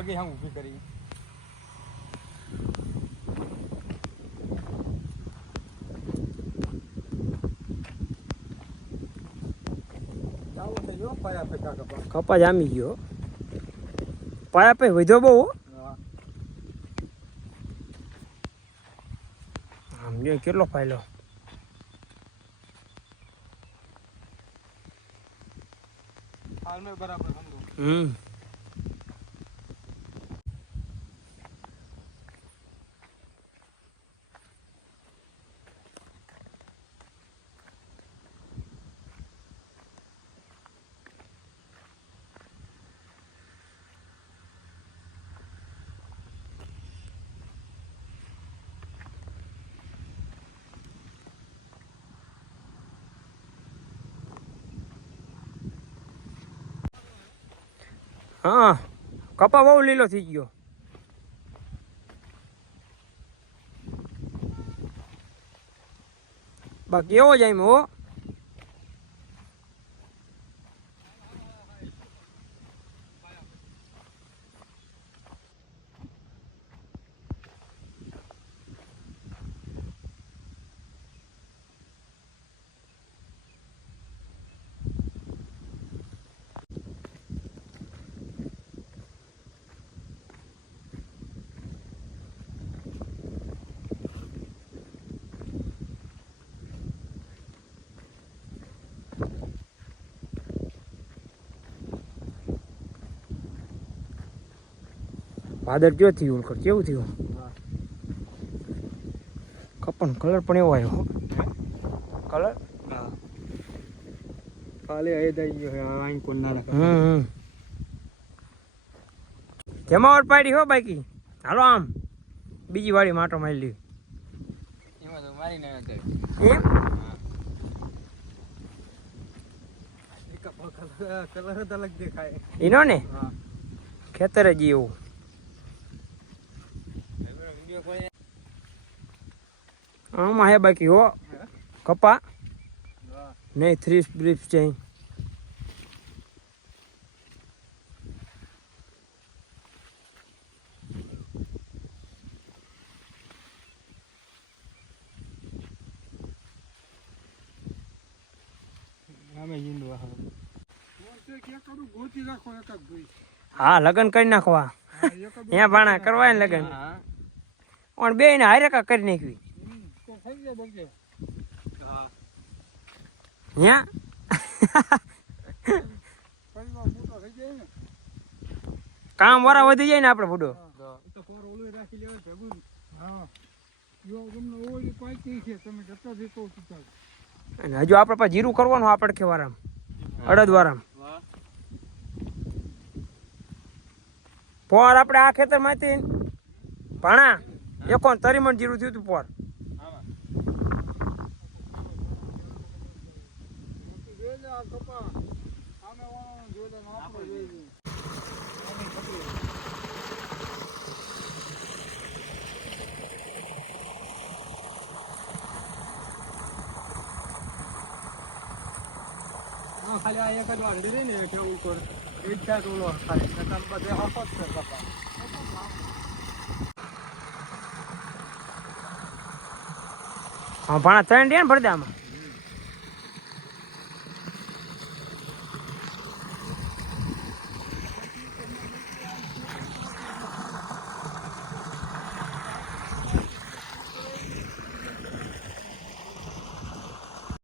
हम ऊभी करी કપા જામી ગયો પાયા પે વધ્યો બહુ આમ જો કેટલો ફાયલો हाल में बराबर हम लोग હા કપા બહુ લીલો થઈ ગયો બાકી એવો જ એમ હો વાદળ કેવું થયું કેવું થયું કપન કલર પણ એવો આવ્યો કલર काले आए दई है आई कोन्ना ना જમાવટ પાડી હો બાકી હાલો આમ બીજી વાળી માટો મારી લી એમાં તો મારી ના હતા એમ कलर तो अलग दिखाए એનો ને हां ખેતર જ એવું આમાં હે બાકી હો કપા નહીં થ્રીપ બ્રીફ છે હા લગન કરી નાખવા અહીંયા ભાણા કરવાય ને લગન પણ બે ને હારે કા કરી નાખવી અહીંયા કામ વાળા વધી જાય ને આપણે બુડો અને હજુ આપણે પાસે જીરું કરવાનું આપણે કે વારામ અડદ વારામ પોર આપણે આ ખેતર માંથી ભાણા એકોન તરીમણ જીરું થયું હતું પોર खाली आया का वांडी रे ने त्या ऊपर एक छात ओलो खाली नकाम बदे हाफत कर बापा હા ભાણા ત્રણ ડે ને ભરી દે આમાં